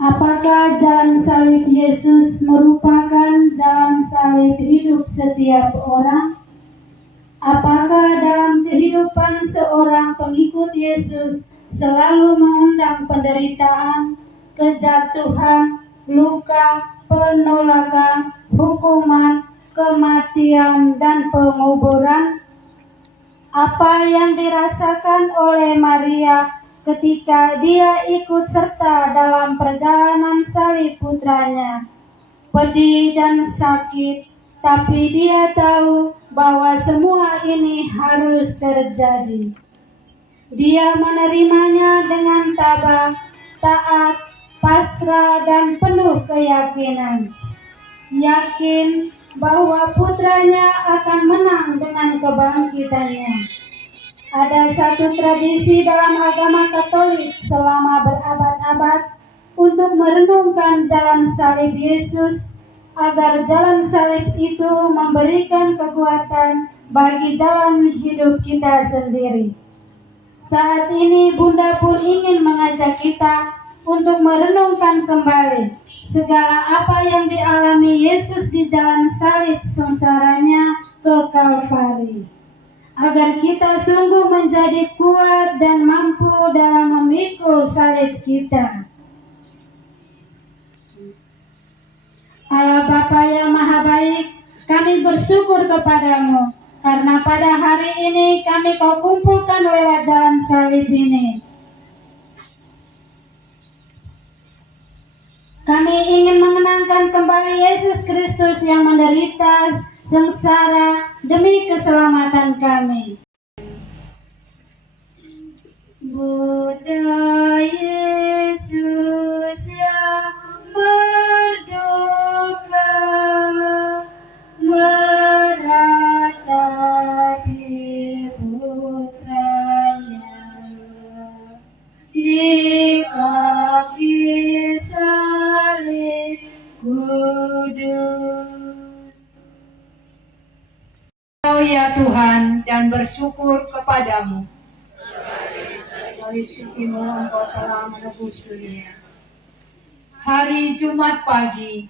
Apakah jalan salib Yesus merupakan jalan salib hidup setiap orang? Apakah dalam kehidupan seorang pengikut Yesus selalu mengundang penderitaan, kejatuhan, luka, penolakan, hukuman, kematian, dan penguburan? Apa yang dirasakan oleh Maria ketika dia ikut serta dalam perjalanan salib putranya? Pedih dan sakit, tapi dia tahu bahwa semua ini harus terjadi. Dia menerimanya dengan tabah, taat, pasrah, dan penuh keyakinan. Yakin bahwa putranya akan menang dengan kebangkitannya. Ada satu tradisi dalam agama Katolik selama berabad-abad untuk merenungkan jalan salib Yesus, agar jalan salib itu memberikan kekuatan bagi jalan hidup kita sendiri. Saat ini Bunda pun ingin mengajak kita untuk merenungkan kembali segala apa yang dialami Yesus di jalan salib sengsaranya ke Kalvari, agar kita sungguh menjadi kuat dan mampu dalam memikul salib kita. Allah Bapa yang Maha Baik, kami bersyukur kepadamu karena pada hari ini kami Kau kumpulkan lewat jalan salib ini. Kami ingin mengenangkan kembali Yesus Kristus yang menderita sengsara demi keselamatan kami. Bunda Yesus yang berduka meratapi putranya di kaki salib kudus. Engkau ya Tuhan, dan bersyukur kepadamu. Salib suci-Mu Engkau telah menebus dunia. Hari Jumat pagi,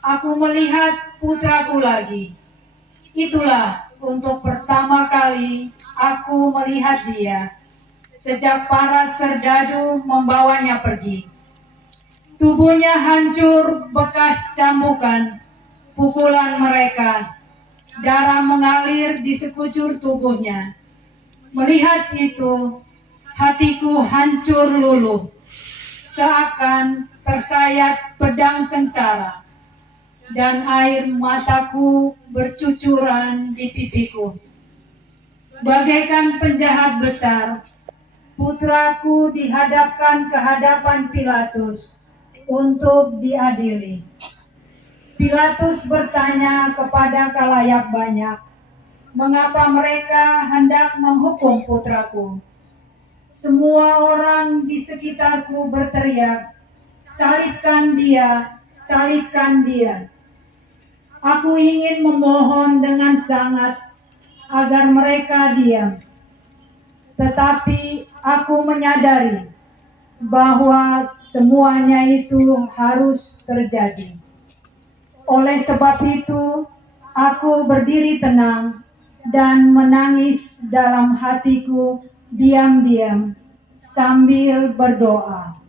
aku melihat putraku lagi. Itulah untuk pertama kali aku melihat dia sejak para serdadu membawanya pergi. Tubuhnya hancur bekas cambukan, pukulan mereka. Darah mengalir di sekujur tubuhnya. Melihat itu, hatiku hancur luluh, seakan tersayat pedang sengsara, dan air mataku bercucuran di pipiku. Bagaikan penjahat besar, putraku dihadapkan ke hadapan Pilatus untuk diadili. Pilatus bertanya kepada khalayak banyak, mengapa mereka hendak menghukum putraku? Semua orang di sekitarku berteriak, salibkan dia, salibkan dia. Aku ingin memohon dengan sangat agar mereka diam. Tetapi aku menyadari bahwa semuanya itu harus terjadi. Oleh sebab itu, aku berdiri tenang dan menangis dalam hatiku diam-diam sambil berdoa.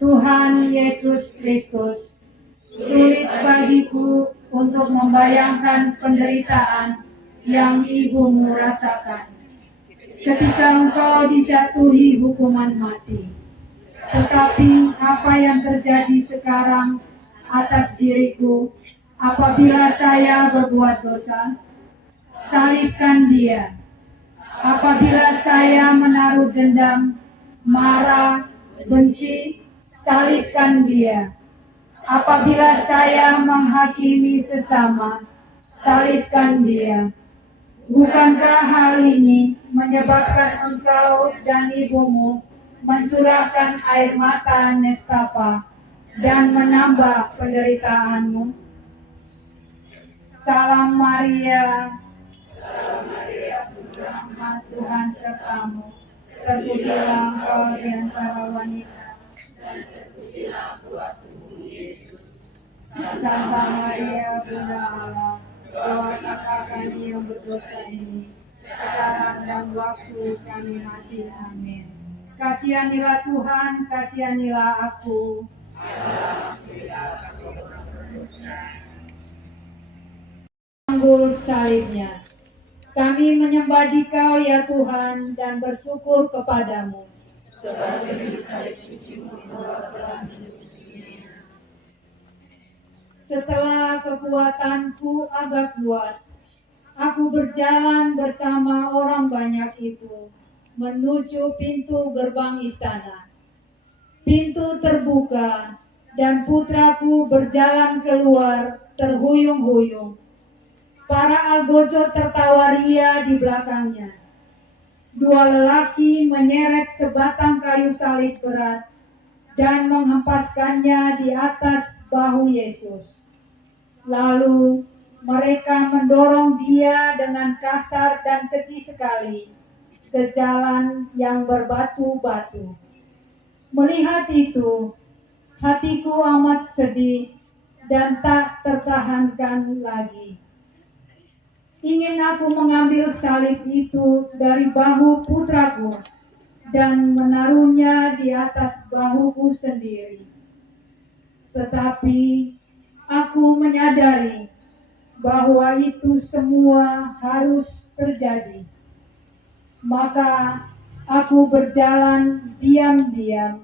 Tuhan Yesus Kristus, sulit bagiku untuk membayangkan penderitaan yang Ibumu rasakan ketika Engkau dijatuhi hukuman mati. Tetapi apa yang terjadi sekarang atas diriku apabila saya berbuat dosa? Salibkan dia. Apabila saya menaruh dendam, marah, benci, salibkan dia. Apabila saya menghakimi sesama, salibkan dia. Bukankah hal ini menyebabkan engkau dan ibumu mencurahkan air mata nestapa dan menambah penderitaanmu? Salam Maria, rahmat Tuhan sertamu. Terpujilah engkau di antara wanita, Santa Maria Bunda Allah, doakanlah kami yang berdosa ini, sekarang dan waktu kami mati. Amin. Kasihanilah Tuhan, kasihanilah aku. Panggul salibnya. Kami menyembah Dikau ya Tuhan dan bersyukur kepadamu. Setelah kekuatanku agak kuat, aku berjalan bersama orang banyak itu menuju pintu gerbang istana. Pintu terbuka dan putraku berjalan keluar terhuyung-huyung. Para algojo tertawa ria di belakangnya. Dua lelaki menyeret sebatang kayu salib berat dan menghempaskannya di atas bahu Yesus. Lalu mereka mendorong dia dengan kasar dan keji sekali ke jalan yang berbatu-batu. Melihat itu, hatiku amat sedih dan tak tertahankan lagi. Ingin aku mengambil salib itu dari bahu putraku dan menaruhnya di atas bahuku sendiri. Tetapi aku menyadari bahwa itu semua harus terjadi. Maka aku berjalan diam-diam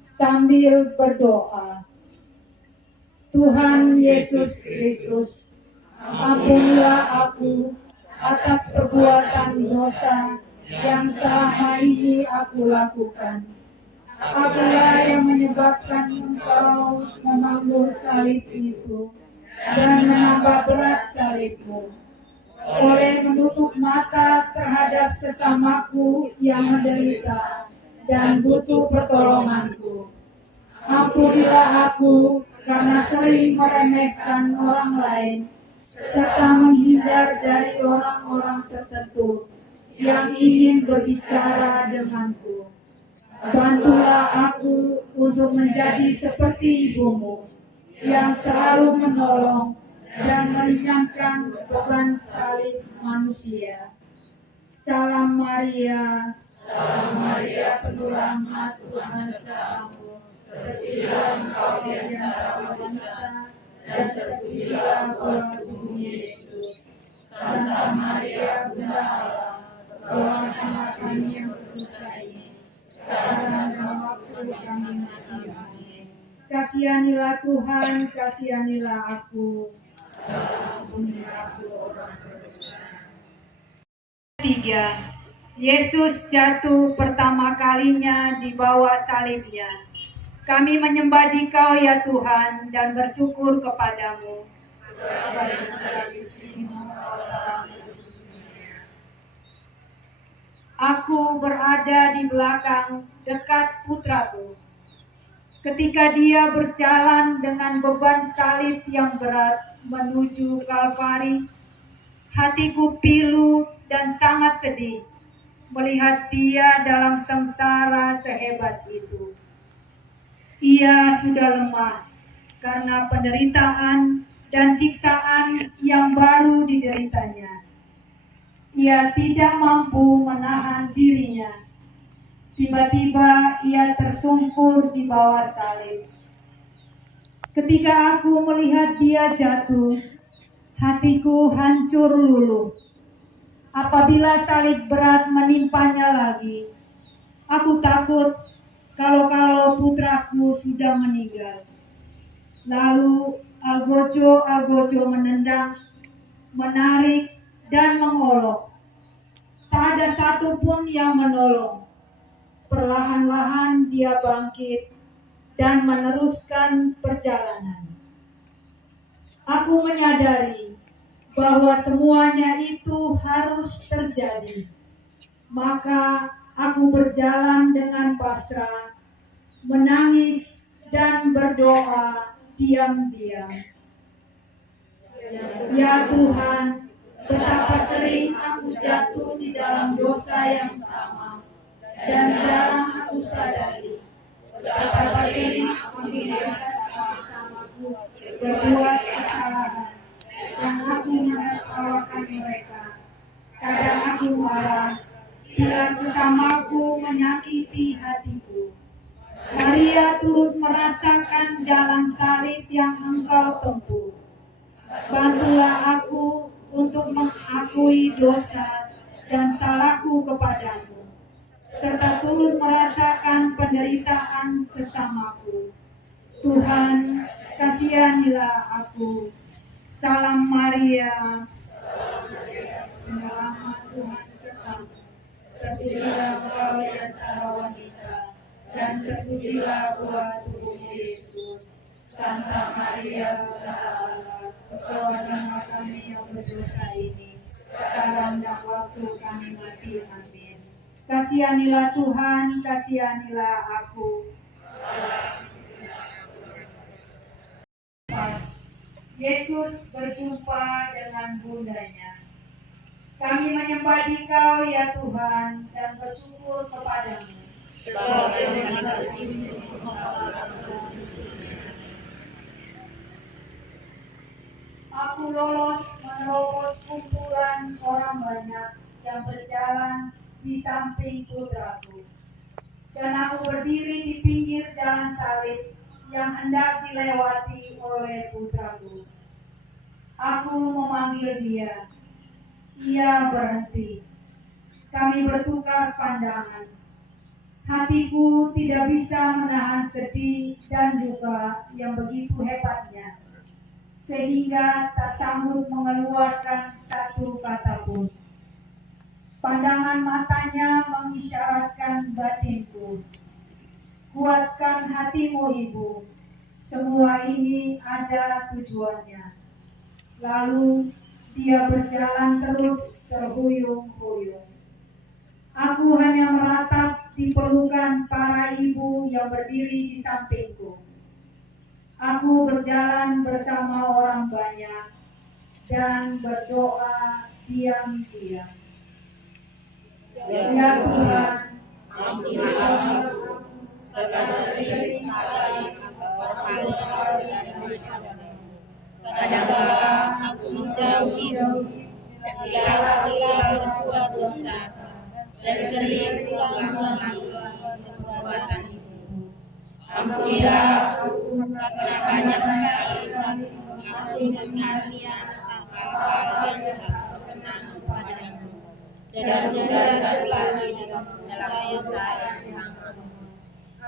sambil berdoa. Tuhan Yesus Kristus, ampunilah aku atas perbuatan dosa yang selama ini aku lakukan. Apalah yang menyebabkan engkau memanggul salib itu dan menambah berat salibmu, oleh menutup mata terhadap sesamaku yang menderita dan butuh pertolonganku. Ampunilah aku karena sering meremehkan orang lain serta menghindar dari orang-orang tertentu yang ingin berbicara denganku. Bantulah aku untuk menjadi seperti ibumu yang selalu menolong dan meringankan beban salib manusia. Salam Maria, penuh rahmat, Tuhan sertamu. Terpujilah engkau di antara wanita dan terpujilah buah tubuhmu Yesus. Santa Maria Bunda Allah, doakanlah kami yang berdosa ini, sekarang dan waktu kami mati. Amin. Kasihanilah Tuhan, kasihanilah aku. Ampunilah aku orang berdosa. 3. Yesus jatuh pertama kalinya di bawah salibnya. Kami menyembah Dikau ya Tuhan dan bersyukur kepadamu. Aku berada di belakang dekat putraku. Ketika dia berjalan dengan beban salib yang berat menuju Kalvari, hatiku pilu dan sangat sedih melihat dia dalam sengsara sehebat itu. Ia sudah lemah karena penderitaan dan siksaan yang baru dideritanya. Ia tidak mampu menahan dirinya. Tiba-tiba ia tersungkur di bawah salib. Ketika aku melihat dia jatuh, hatiku hancur luluh. Apabila salib berat menimpanya lagi, aku takut kalau putraku sudah meninggal. Lalu algojo menendang, menarik, dan mengolok. Tak ada satupun yang menolong. Perlahan-lahan dia bangkit dan meneruskan perjalanan. Aku menyadari bahwa semuanya itu harus terjadi. Maka aku berjalan dengan pasrah, menangis dan berdoa diam-diam. Ya Tuhan, betapa sering aku jatuh di dalam dosa yang sama dan jarang aku sadari. Betapa sering aku bersamaku berbuat ia turut merasakan jalan salib yang Engkau tempuh. Bantulah aku untuk mengakui dosa dan salahku kepadamu, serta turut merasakan penderitaan sesamaku. Tuhan, kasihanilah aku. Salam Maria, penyelamat Tuhan sertamu. Terpujilah engkau di antara wanita, dan terpujilah buah tubuh Yesus. Santa Maria, Bunda Allah, berdoakanlah kami yang berdosa ini, sekarang dan waktu kami mati. Amin. Kasihanilah Tuhan, kasihanilah aku. Yesus berjumpa dengan bundanya. Kami menyembah Dikau ya Tuhan dan bersyukur kepadamu. Aku lolos menerobos kumpulan orang banyak yang berjalan di samping putraku. Dan aku berdiri di pinggir jalan salib yang hendak dilewati oleh putraku. Aku memanggil dia. Ia berhenti. Kami bertukar pandangan. Hatiku tidak bisa menahan sedih dan duka yang begitu hebatnya, sehingga tak sanggup mengeluarkan satu kata pun. Pandangan matanya mengisyaratkan batinku. Kuatkan hatimu, Ibu. Semua ini ada tujuannya. Lalu dia berjalan terus terhuyung-huyung. Aku hanya meratap di pelukan para ibu yang berdiri di sampingku. Aku berjalan bersama orang banyak dan berdoa diam-diam. Ya Tuhan, ampunilah aku karena sering kali berpaling daripadamu. Kadang-kala aku menjauhimu, tidak berbuat dosa, dan sering ulang-ulang perbuatan itu. Ampunilah aku karena banyak sekali aku menganiaya hal-hal yang tak berkenan kepadamu, dan lagi dalam sayang.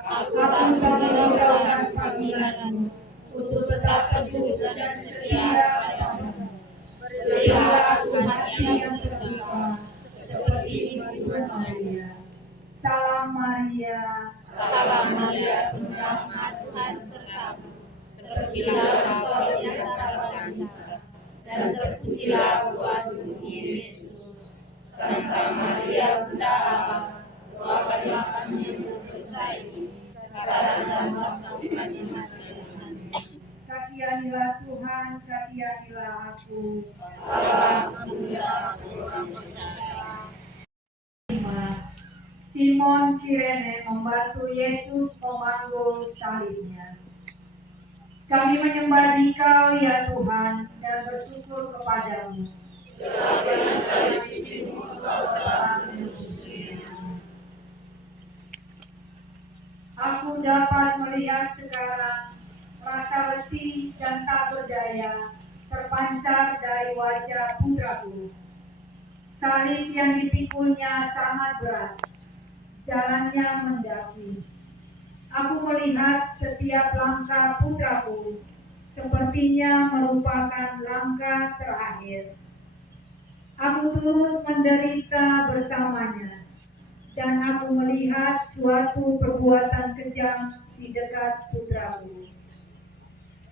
Aku tak menghiraukan panggilanmu untuk tetap teguh dan setia padamu. Berilah aku hati yang terbuka seperti Ibu Maria. Salam Maria, salam Maria, penuh rahmat, Tuhan sertamu. Terpujilah engkau di antara wanita, dan terpujilah buah tubuh Yesus. Santa Maria, Bunda Allah, doakanlah kami yang berdosa ini, sekarang dan waktu kami mati. Kasihanilah Tuhan, kasihanilah aku. Simon Kirene membantu Yesus memanggul salibnya. Kami menyembah Dikau ya Tuhan dan bersyukur kepadamu. Aku dapat melihat sekarang rasa letih dan tak berdaya terpancar dari wajah putraku. Salib yang dipikulnya sangat berat, jalannya mendaki. Aku melihat setiap langkah putraku sepertinya merupakan langkah terakhir. Aku turut menderita bersamanya, dan aku melihat suatu perbuatan kejam di dekat putraku.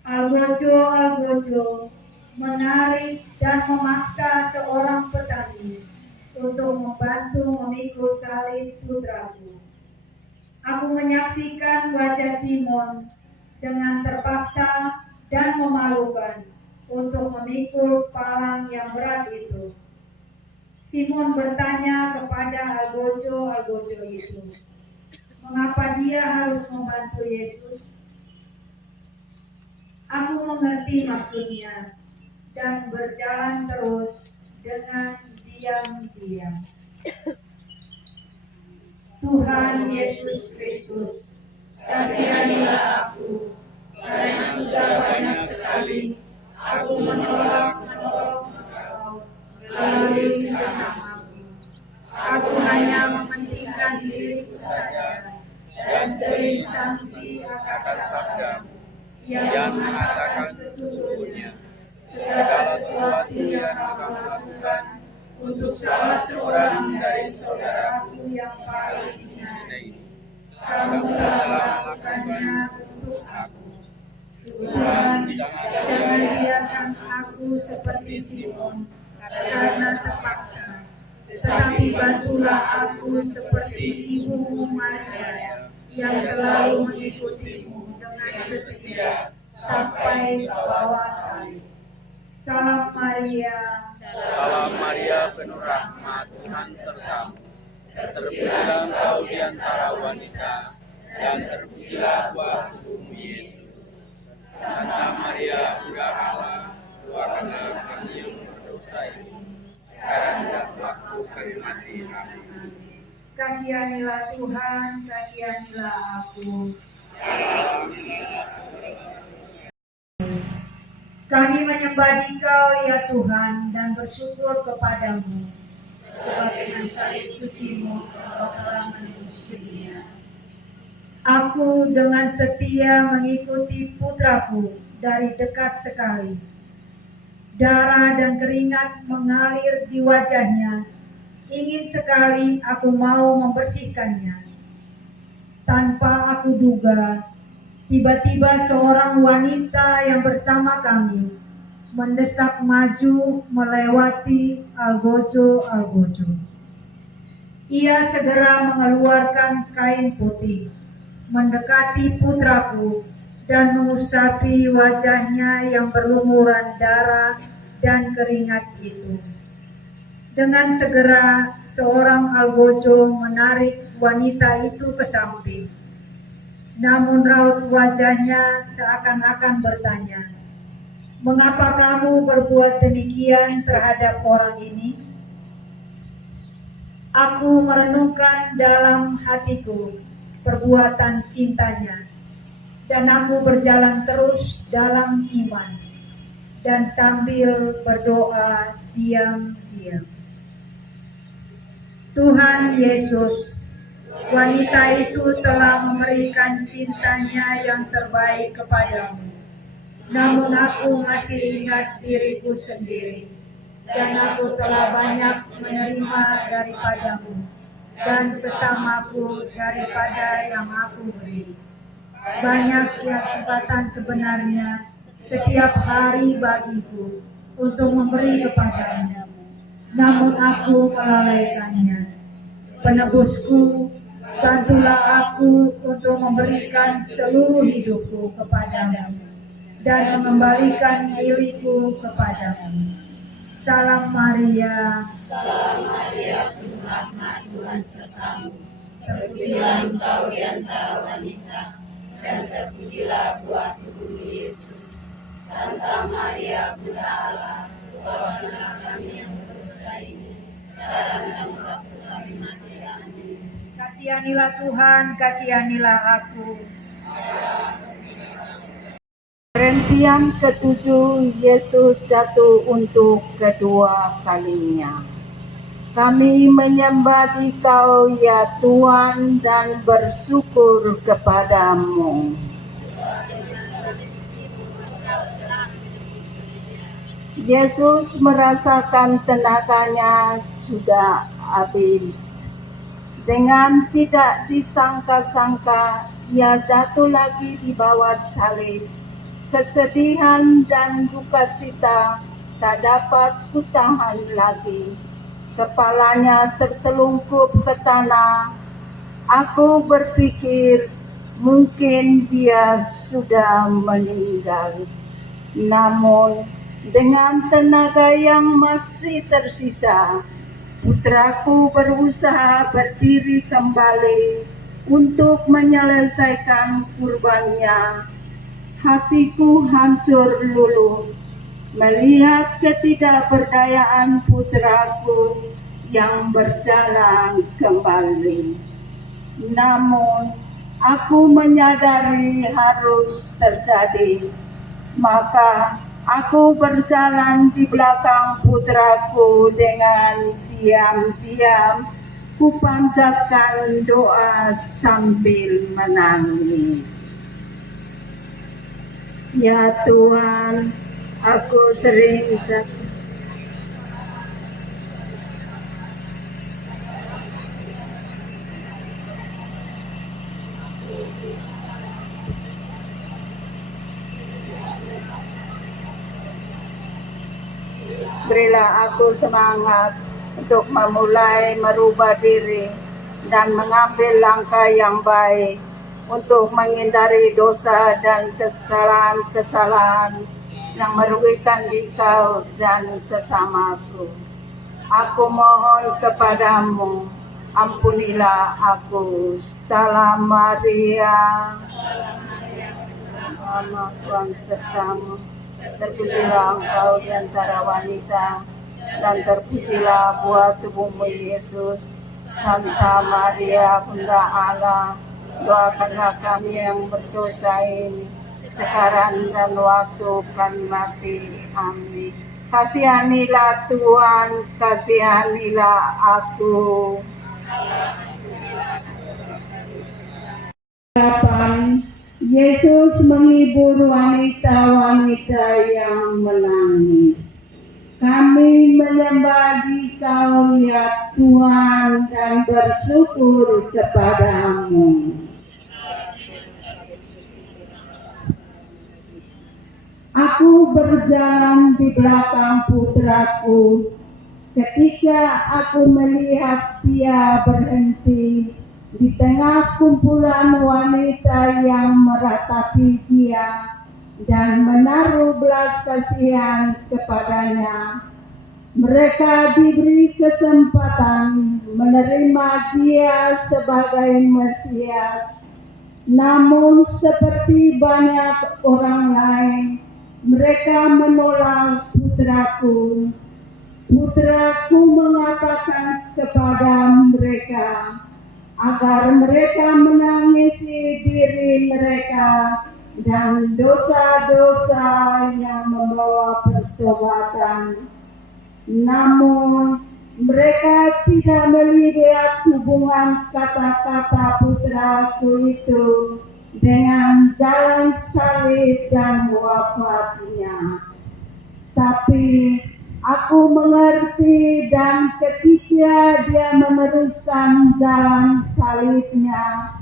Algojo menarik dan memaksa seorang petani untuk membantu memikul salib putraku. Aku menyaksikan wajah Simon dengan terpaksa dan memalukan untuk memikul palang yang berat itu. Simon bertanya kepada Algojo itu, mengapa dia harus membantu Yesus? Aku mengerti maksudnya dan berjalan terus dengan diam-diam. Tuhan Yesus Kristus, kasihani bersaksi akan sabdamu yang mengatakan sesungguhnya segala sesuatu yang engkau lakukan untuk salah seorang dari saudaraku yang paling hina ini, kamu telah melakukannya untuk aku. Tuhan, jangan biarkan aku seperti Simon karena terpaksa, tetapi bantulah aku seperti ibumu Maria yang selalu mengikutimu dengan setia sampai ke bawah salib. Salam Maria, Salam Maria, penuh rahmat, Tuhan sertamu. Terpujilah engkau di antara wanita, dan terpujilah buah tubuhmu Yesus. Santa Maria, Bunda Allah, doakanlah kami yang berdosa ini, sekarang dan waktu kami mati. Amin. kasihanilah Tuhan, kasihanilah aku. Kami menyembah Dikau ya Tuhan dan bersyukur kepadamu sebab dengan salib sucimu Kau telah menebus dunia. Aku dengan setia mengikuti putraku dari dekat sekali. Darah dan keringat mengalir di wajahnya. Ingin sekali aku mau membersihkannya. Tanpa aku duga, tiba-tiba seorang wanita yang bersama kami mendesak maju melewati algojo-algojo. Ia segera mengeluarkan kain putih, mendekati putraku dan mengusapi wajahnya yang berlumuran darah dan keringat itu. Dengan segera seorang algojo menarik wanita itu ke samping. Namun raut wajahnya seakan-akan bertanya, "Mengapa kamu berbuat demikian terhadap orang ini?" Aku merenungkan dalam hatiku perbuatan cintanya, dan aku berjalan terus dalam iman, dan sambil berdoa diam-diam. Tuhan Yesus, wanita itu telah memberikan cintanya yang terbaik kepadamu. Namun aku masih ingat diriku sendiri, dan aku telah banyak menerima daripadamu, dan sesamaku daripada yang aku beri. Banyak kesempatan sebenarnya setiap hari bagiku untuk memberi kepadanya, namun aku melalaikannya. Penebusku, bantulah aku untuk memberikan seluruh hidupku kepadamu dan mengembalikan diriku kepadamu. Salam Maria, penuh rahmat, Tuhan sertamu. Terpujilah engkau di antara wanita, dan terpujilah buah tubuhmu Yesus. Santa Maria, Bunda Allah, doakanlah kami yang berdosa ini, sekarang dan waktu kami mati. Amin. kasihanilah Tuhan, kasihanilah aku. Perhentian ketujuh, Yesus jatuh untuk kedua kalinya. Kami menyembah Dikau ya Tuhan dan bersyukur kepadamu. Yesus merasakan tenaganya sudah habis. Dengan tidak disangka-sangka, ia jatuh lagi di bawah salib. Kesedihan dan duka cita tak dapat kutahan lagi. Kepalanya tertelungkup ke tanah. Aku berpikir mungkin dia sudah meninggal. Namun dengan tenaga yang masih tersisa, putraku berusaha berdiri kembali untuk menyelesaikan kurbannya. Hatiku hancur luluh melihat ketidakberdayaan putraku yang berjalan kembali. Namun aku menyadari harus terjadi, maka aku berjalan di belakang putraku dengan diam-diam kupanjatkan doa sambil menangis. Ya Tuhan, aku sering jatuh. Berilah aku semangat untuk memulai merubah diri dan mengambil langkah yang baik untuk menghindari dosa dan kesalahan-kesalahan yang merugikan Engkau dan sesamaku. Aku mohon kepadamu, ampunilah aku. Salam Maria, Mama Tuhan sertamu. Terpujilah engkau di antara wanita, dan terpujilah buah tubuhmu Yesus. Santa Maria, Bunda Allah, doakanlah kami yang berdosa ini, sekarang dan waktu kami mati. Amin. Kasihanilah Tuhan, kasihanilah aku. Yesus menghibur wanita-wanita yang menangis. Kami menyembah Dikau ya Tuhan dan bersyukur kepadamu. Aku berjalan di belakang putraku. Ketika aku melihat dia berhenti di tengah kumpulan wanita yang meratapi dia dan menaruh belas kasihan kepadanya, mereka diberi kesempatan menerima dia sebagai Mesias. Namun seperti banyak orang lain, mereka menolak putraku. Putraku mengatakan kepada mereka agar mereka menangisi diri mereka dan dosa-dosa yang membawa pertobatan. Namun mereka tidak melihat hubungan kata-kata putraku itu dengan jalan salib dan wafatnya. Tapi aku mengerti, dan ketika dia meneruskan jalan salibnya,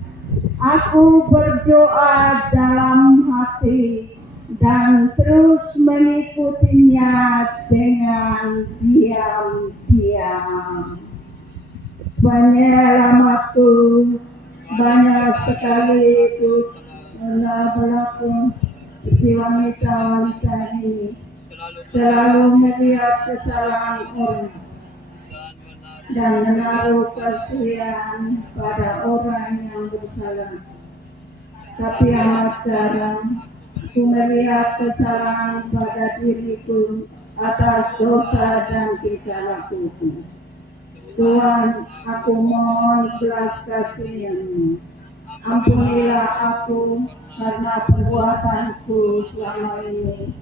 aku berdoa dalam hati dan terus mengikutinya dengan diam-diam. Penyelamatku banyak sekali itu berlaku di wanita-wanita ini, selalu melihat kesalahan orang dan menaruh kasihan pada orang yang bersalah. Tapi amat jarang aku melihat kesalahan pada diriku atas dosa dan tingkah lakuku. Tuhan, aku mohon belas kasihan-Mu. Ampunilah aku karena perbuatanku selama ini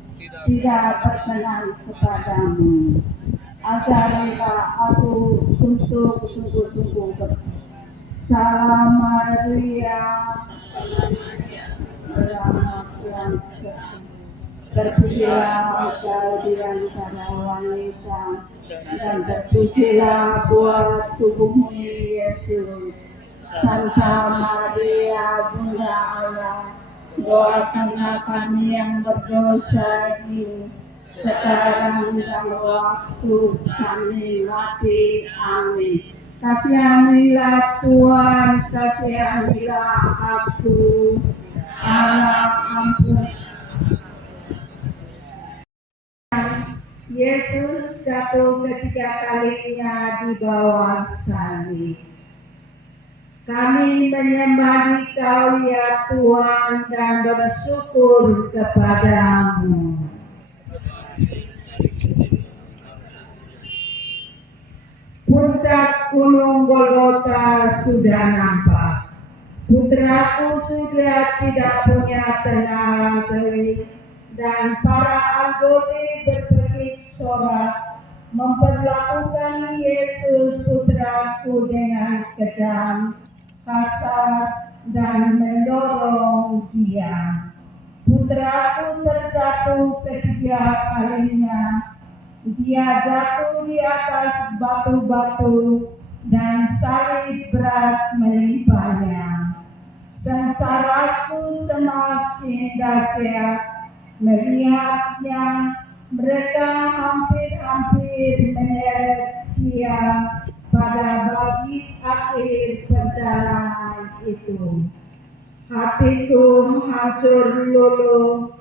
tidak berkenan kepadamu. Ajarilah aku untuk sungguh-sungguh Salam Maria, rahmat Tuhan sertamu. Terpujilah engkau di antara wanita, dan terpujilah buah tubuhmu Yesus. Santa Maria, Bunda Allah, doakanlah kami yang berdosa ini, sekarang dan waktu kami mati. Amin. Kasihanilah Tuhan, kasihanilah aku. Allah ampun. Yesus jatuh ketiga kalinya di bawah salib. Kami menyembah Dikau ya Tuhan dan bersyukur kepadamu. Puncak Gunung Golgota sudah nampak. Putraku sudah tidak punya tenaga lagi, dan para anggota berpekik sorak. memperlakukan Yesus putraku dengan kejam, kasar, dan mendorong dia. Putraku terjatuh ketiga kalinya. Dia jatuh di atas batu-batu dan salib berat menimpanya. Sengsaraku semakin dahsyat melihatnya. Mereka hampir-hampir menyeret dia pada bagi akhir perjalanan itu. Hatiku hancur luluh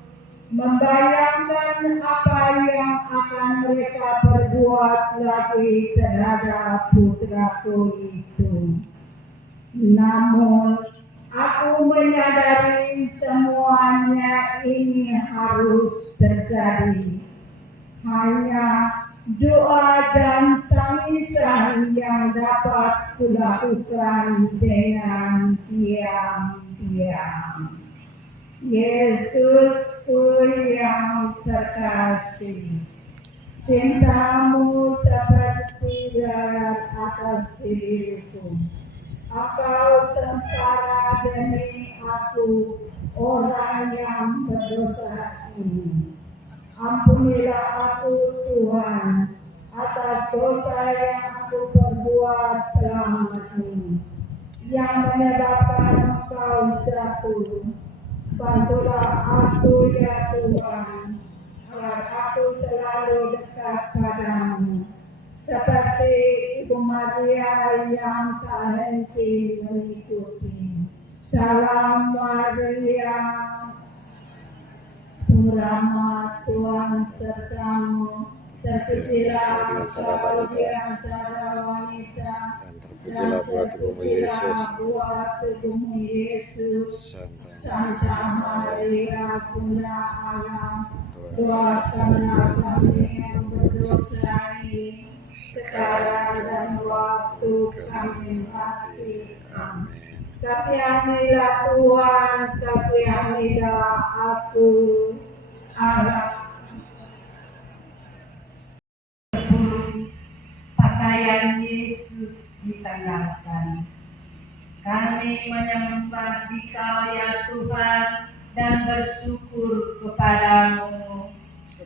membayangkan apa yang akan mereka perbuat lagi terhadap putraku itu. Namun aku menyadari semuanya ini harus terjadi. Hanya doa dan tangisan yang dapat kulakukan dengan diam-diam. Yesusku yang terkasih, cintamu seperti darat atas diriku. Engkau sengsara demi aku, orang yang berdosa ini. Ampunilah aku Tuhan atas dosa yang aku perbuat selama ini, yang menyebabkan Engkau jatuh. Bantulah aku ya Tuhan, agar aku selalu dekat padamu, seperti Ibu Maria yang tak henti mengikuti. Salam Maria, rahmat Tuhan sertamu, terpujilah engkau di antara wanita, dan terpujilah buah tubuhmu Yesus. Santa Maria Bunda Allah, doakanlah kami yang berdosa ini, sekarang dan waktu kami mati. Amin. Kasihanilah Tuhan, kasihanilah aku. Allah. Pakaian Yesus ditanggalkan. Kami menyembah Dikau ya Tuhan dan bersyukur kepadamu,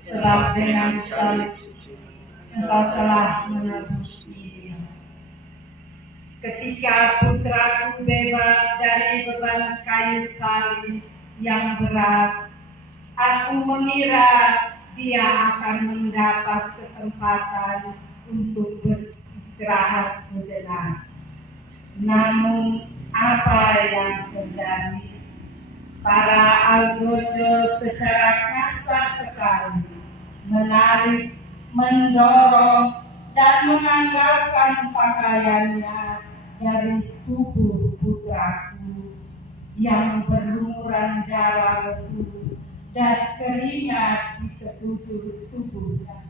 sebab dengan salib Engkau telah menebus dia. Ketika putraku bebas dari beban kayu salib yang berat, aku mengira dia akan mendapat kesempatan untuk beristirahat sejenak. Namun apa yang terjadi? Para algojo secara kasar sekali menarik, mendorong, dan menanggalkan pakaiannya dari tubuh putraku yang berlumuran darah lesu dan keringat di sekujur tubuhnya.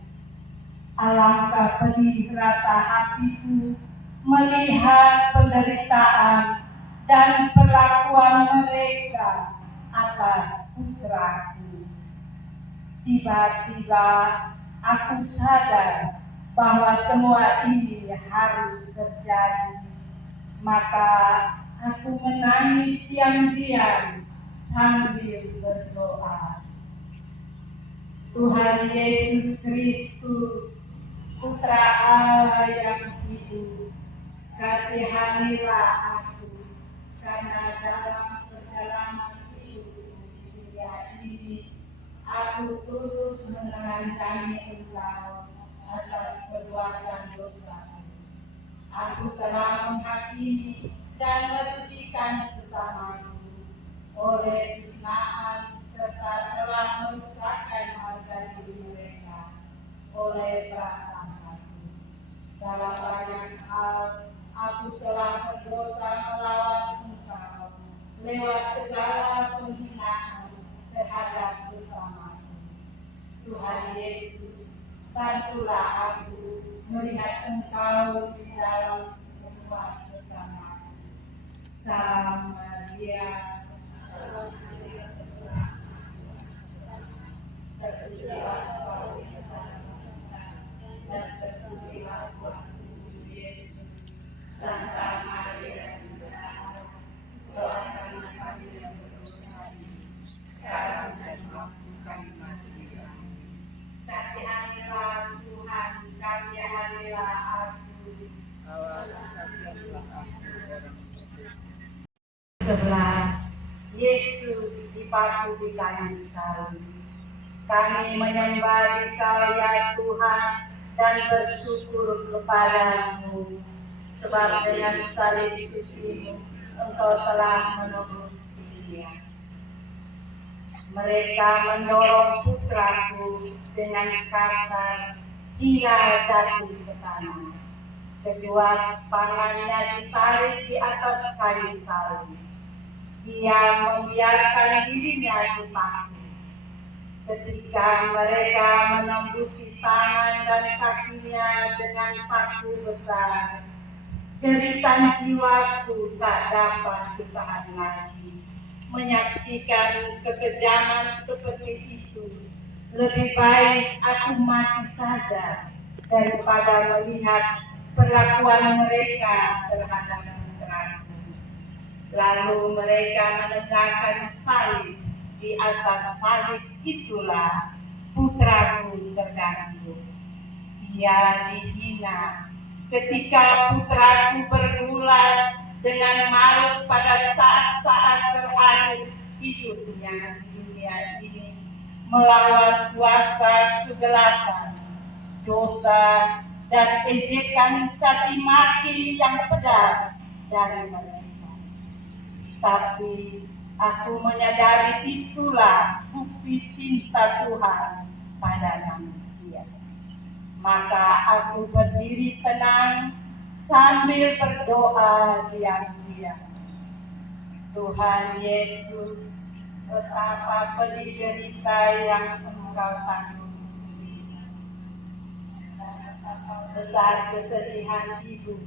Alangkah pedih rasa hatiku melihat penderitaan dan perlakuan mereka atas putraku. Tiba-tiba aku sadar bahwa semua ini harus terjadi. Maka aku menangis diam-diam sambil berdoa. Tuhan Yesus Kristus, Putra Allah yang hidup, kasihanilah aku, karena dalam perjalanan hidup di dunia ini, aku turut menelanjangi Engkau atas perbuatan dosa. Aku telah menghakimi dan merugikan sesamaku oleh fitnaan serta telah merusakkan harga diri mereka oleh prasangkaku. Dalam banyak hal, aku telah berdosa melawan Engkau lewat segala penghinaan terhadap sesamaku. Tuhan Yesus, bantulah aku melihat Engkau di dalam semua sesamaku. Salam Maria, salam Maria, terpujilah Engkau di antara wanita, dan dipaku di kayu salib. Kami menyembah Dikau ya Tuhan dan bersyukur kepadamu, sebab dengan salib suci-Mu Engkau telah menebus dunia. Mereka mendorong putraku dengan kasar hingga jatuh ke tanah. Kedua tangannya ditarik di atas kayu salib. Dia membiarkan dirinya dipaku. Ketika mereka menembusi tangan dan kakinya dengan paku besar, jeritan jiwaku tak dapat ditahan lagi. Menyaksikan kekejaman seperti itu, lebih baik aku mati saja daripada melihat perlakuan mereka terhadap putraku. Lalu mereka menegakkan salib. Di atas salib itulah putraku tergantung. Ia dihina ketika putraku bergulat dengan maut pada saat-saat terakhir hidupnya di dunia ini, melawan kuasa kegelapan, dosa, dan ejekan caci maki yang pedas dari mereka. Tapi aku menyadari itulah bukti cinta Tuhan pada manusia. Maka aku berdiri tenang sambil berdoa diam-diam. Tuhan Yesus, betapa pedih derita yang Engkau tanggung sendiri. Besar kesedihan Ibu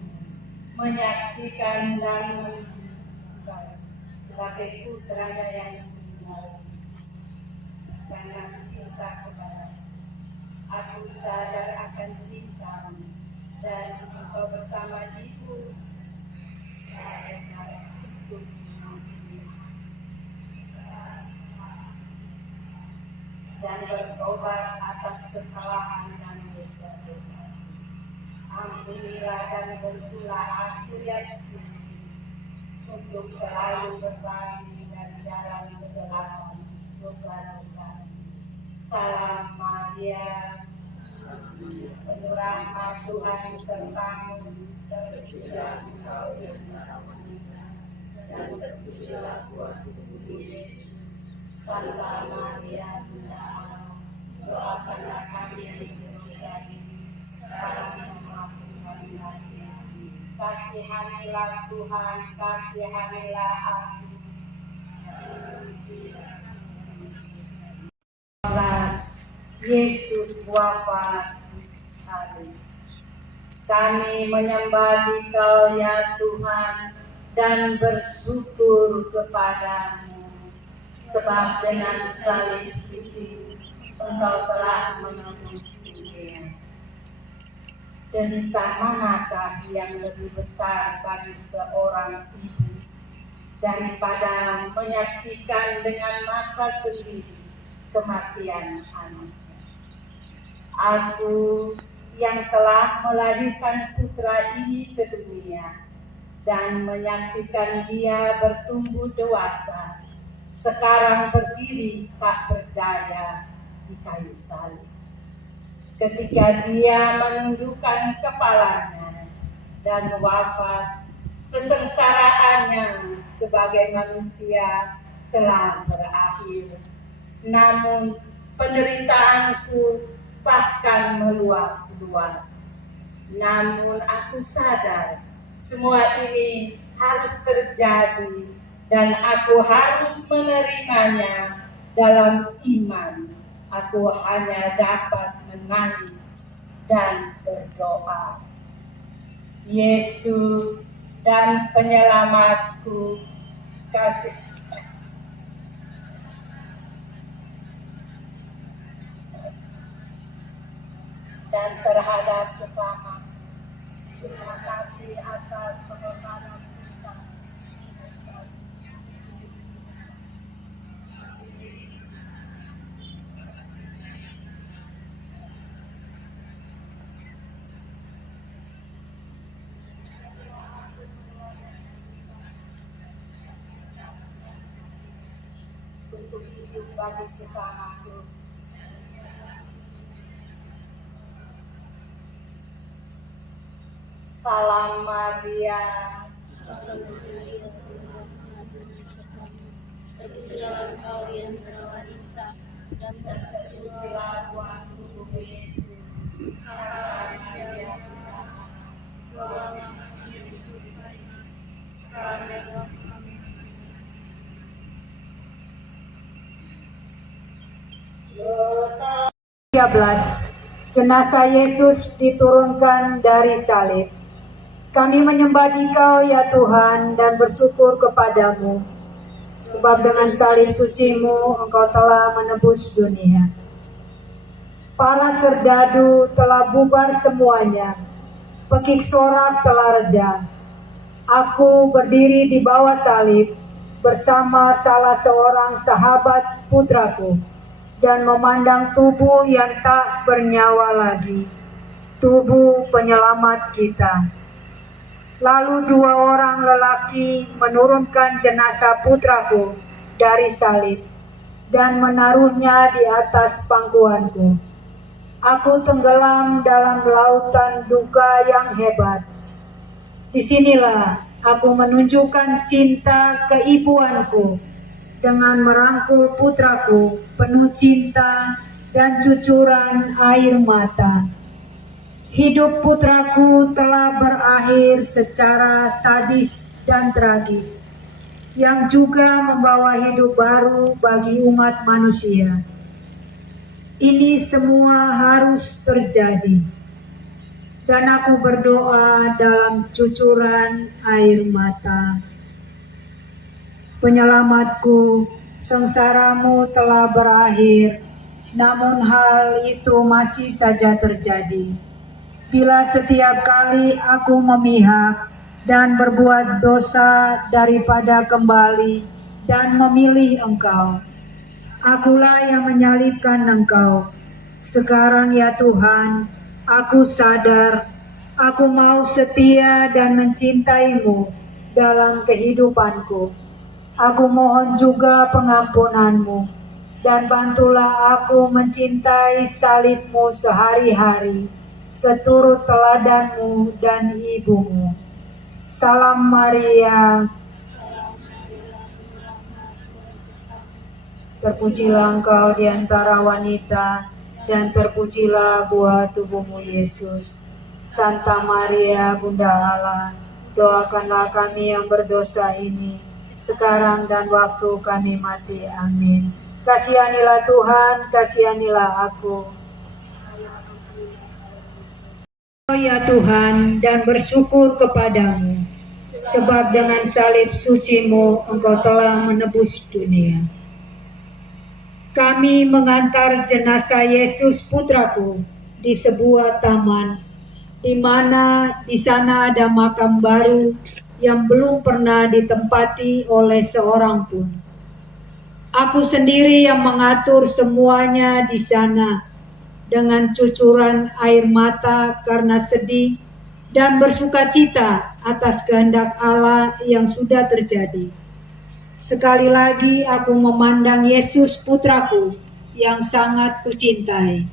menyaksikan dan menunjukkan sebagai putranya yang tunggal. Karena cinta kepada aku sadar akan cintamu dan Engkau bersama Ibu saya hidup dan bertobat atas kesalahan dan dosa-dosa. Ampunilah dan bentulah aku ya Tuhan, untuk selalu berbagi dan jalan kegelapan dosa-dosa. Salam Maria, penuh rahmat Tuhan sertamu, terpujilah Engkau di antara wanita, dan terpujilah buah tubuhmu Yesus. Santa Maria, Bunda Allah, doakanlah kami yang berdosa ini, sekarang dan waktu kami mati. Kasihanilah Tuhan, kasihanilah aku. Yesus wafat di salib. Kami menyembah Dikau ya Tuhan dan bersyukur kepadamu, sebab dengan salib suci Engkau telah menebus dunia. Derita manakah yang lebih besar bagi seorang ibu daripada menyaksikan dengan mata sendiri kematian anaknya? Aku yang telah melahirkan putra ini ke dunia dan menyaksikan dia bertumbuh dewasa, sekarang berdiri tak berdaya di kayu salib. Ketika dia menundukkan kepalanya dan wafat, kesengsaraannya sebagai manusia telah berakhir. Namun penderitaanku bahkan meluap-luap. Namun aku sadar semua ini harus terjadi dan aku harus menerimanya dalam iman. Aku hanya dapat menangis dan berdoa. Yesus dan penyelamatku, kasih dan terhadap sesama. Terima kasih atas pengorbanan kita. untuk hidup bagi sesamaku. Salam Maria, Terpujilah engkau di antara wanita, dan terpujilah buah tubuhmu Yesus. Santa Maria, doalah kami yang bersusah, sekarang dan waktu kami mati. 13. Jenazah Yesus diturunkan dari salib. Kami menyembah Dikau ya Tuhan dan bersyukur kepadamu, sebab dengan salib suci-Mu Engkau telah menebus dunia. Para serdadu telah bubar semuanya, pekik sorak telah reda. Aku berdiri di bawah salib bersama salah seorang sahabat putraku, dan memandang tubuh yang tak bernyawa lagi, tubuh penyelamat kita. Lalu 2 orang lelaki menurunkan jenazah putraku dari salib dan menaruhnya di atas pangkuanku. Aku tenggelam dalam lautan duka yang hebat. Disinilah aku menunjukkan cinta keibuanku dengan merangkul putraku penuh cinta dan cucuran air mata. Hidup putraku telah berakhir secara sadis dan tragis, yang juga membawa hidup baru bagi umat manusia. Ini semua harus terjadi, dan aku berdoa dalam cucuran air mata. Penyelamatku, sengsaramu telah berakhir, namun hal itu masih saja terjadi. Bila setiap kali aku memihak dan berbuat dosa daripada kembali dan memilih Engkau, akulah yang menyalibkan Engkau. Sekarang ya Tuhan, aku sadar, aku mau setia dan mencintai-Mu dalam kehidupanku. Aku mohon juga pengampunan-Mu, dan bantulah aku mencintai salib-Mu sehari-hari, seturut teladan-Mu dan Ibu-Mu. Salam Maria, terpujilah Engkau di antara wanita, dan terpujilah buah tubuh-Mu Yesus. Santa Maria, Bunda Allah, doakanlah kami yang berdosa ini, sekarang dan waktu kami mati. Amin. Kasihanilah Tuhan, kasihanilah aku. Ya Tuhan, dan bersyukur kepadamu, sebab dengan salib suci-Mu Engkau telah menebus dunia. Kami mengantar jenazah Yesus putraku di sebuah taman, di mana di sana ada makam baru yang belum pernah ditempati oleh seorang pun. Aku sendiri yang mengatur semuanya di sana, dengan cucuran air mata karena sedih dan bersukacita atas kehendak Allah yang sudah terjadi. Sekali lagi aku memandang Yesus putraku yang sangat kucintai.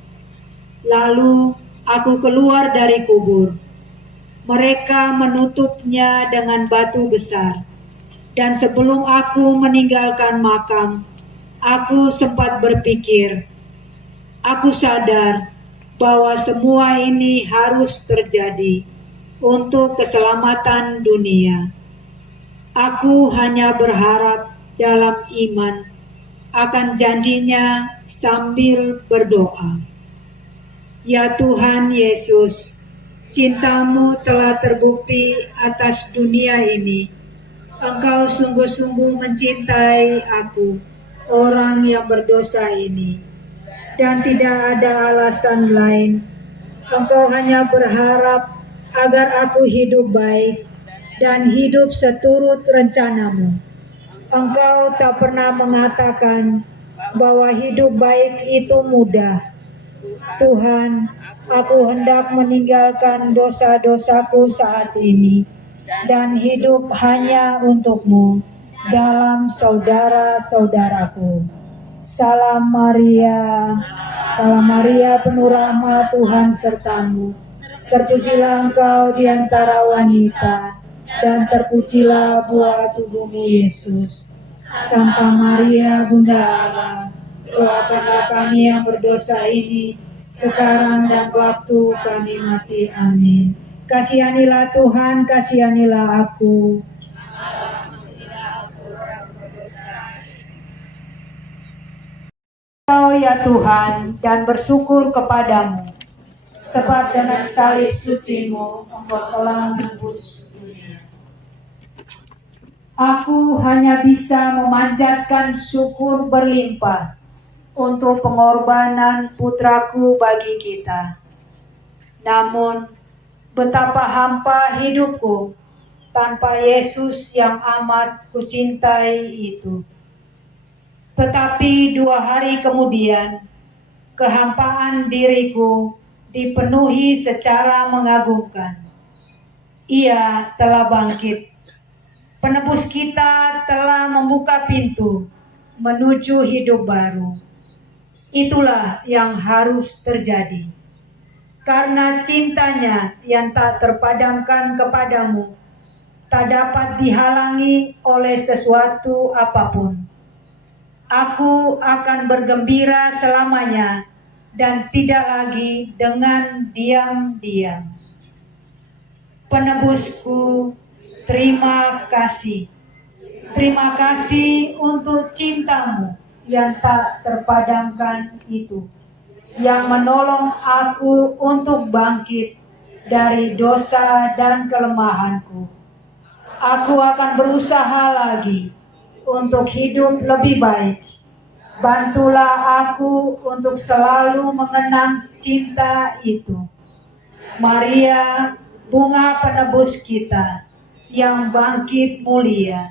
Lalu aku keluar dari kubur. Mereka menutupnya dengan batu besar. Dan sebelum aku meninggalkan makam, aku sempat berpikir, aku sadar bahwa semua ini harus terjadi untuk keselamatan dunia. Aku hanya berharap dalam iman akan janjinya sambil berdoa. Ya Tuhan Yesus, cinta-Mu telah terbukti atas dunia ini. Engkau sungguh-sungguh mencintai aku, orang yang berdosa ini. Dan tidak ada alasan lain. Engkau hanya berharap agar aku hidup baik dan hidup seturut rencana-Mu. Engkau tak pernah mengatakan bahwa hidup baik itu mudah. Tuhan, aku hendak meninggalkan dosa-dosaku saat ini dan hidup hanya untuk-Mu dalam saudara-saudaraku. Salam Maria, penuh rahmat, Tuhan sertamu. Terpujilah engkau di antara wanita, dan terpujilah buah tubuhmu Yesus. Santa Maria, Bunda Allah, doakanlah kami yang berdosa ini, sekarang dan waktu kami mati. Amin. Kasihanilah Tuhan, kasihanilah aku. Engkau ya Tuhan, dan bersyukur kepadamu, sebab dengan salib suci-Mu Engkau telah menebus dunia. Aku hanya bisa memanjatkan syukur berlimpah untuk pengorbanan putraku bagi kita. Namun, betapa hampa hidupku tanpa Yesus yang amat kucintai itu. Tetapi 2 hari kemudian, kehampaan diriku dipenuhi secara mengagumkan. Ia telah bangkit. Penebus kita telah membuka pintu menuju hidup baru. Itulah yang harus terjadi. Karena cintanya yang tak terpadamkan kepadamu, tak dapat dihalangi oleh sesuatu apapun. Aku akan bergembira selamanya dan tidak lagi dengan diam-diam. Penebusku, terima kasih. Terima kasih untuk cintamu yang tak terpadamkan itu, yang menolong aku untuk bangkit dari dosa dan kelemahanku. Aku akan berusaha lagi untuk hidup lebih baik. Bantulah aku untuk selalu mengenang cinta itu. Maria, bunga penebus kita yang bangkit mulia,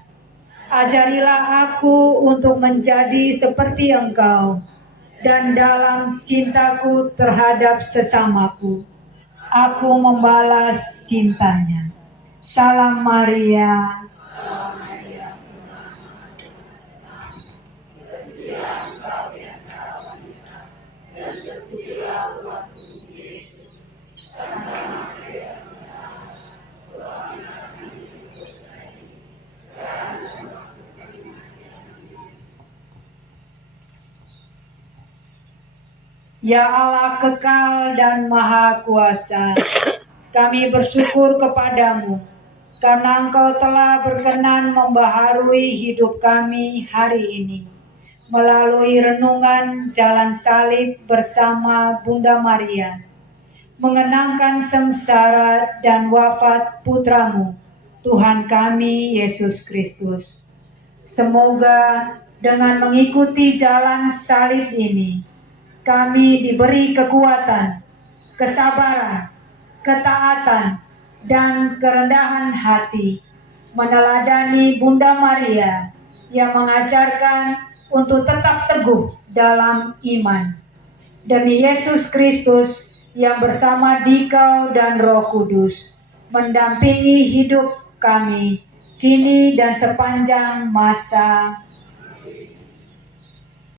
ajarilah aku untuk menjadi seperti Engkau, dan dalam cintaku terhadap sesamaku, aku membalas cintanya. Salam Maria. Ya Allah kekal dan maha kuasa, kami bersyukur kepadamu karena Engkau telah berkenan membaharui hidup kami hari ini melalui renungan jalan salib bersama Bunda Maria, mengenangkan sengsara dan wafat putramu, Tuhan kami Yesus Kristus. Semoga dengan mengikuti jalan salib ini, kami diberi kekuatan, kesabaran, ketaatan, dan kerendahan hati, meneladani Bunda Maria yang mengajarkan untuk tetap teguh dalam iman. Demi Yesus Kristus yang bersama Dikau dan Roh Kudus mendampingi hidup kami kini dan sepanjang masa.